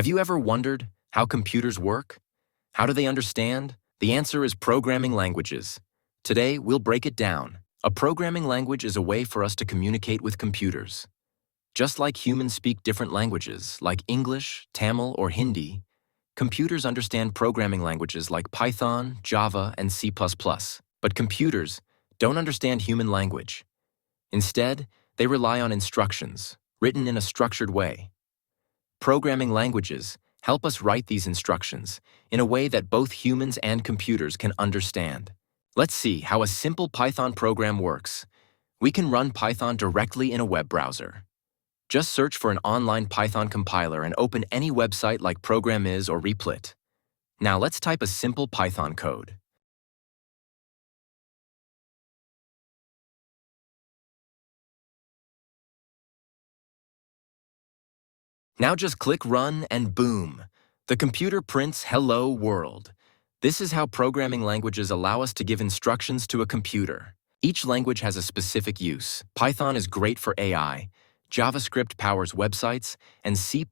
Have you ever wondered how computers work? How do they understand? The answer is programming languages. Today, we'll break it down. A programming language is a way for us to communicate with computers. Just like humans speak different languages, like English, Tamil, or Hindi, computers understand programming languages like Python, Java, and C++. But computers don't understand human language. Instead, they rely on instructions, written in a structured way. Programming languages help us write these instructions in a way that both humans and computers can understand. Let's see how a simple Python program works. We can run Python directly in a web browser. Just search for an online Python compiler and open any website like Programiz or Replit. Now let's type a simple Python code. Now just click Run and boom! The computer prints Hello World. This is how programming languages allow us to give instructions to a computer. Each language has a specific use. Python is great for AI, JavaScript powers websites, and C++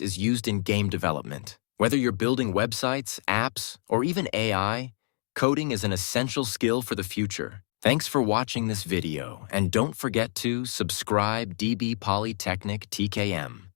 is used in game development. Whether you're building websites, apps, or even AI, coding is an essential skill for the future. Thanks for watching this video, and don't forget to subscribe DB Polytechnic TKM.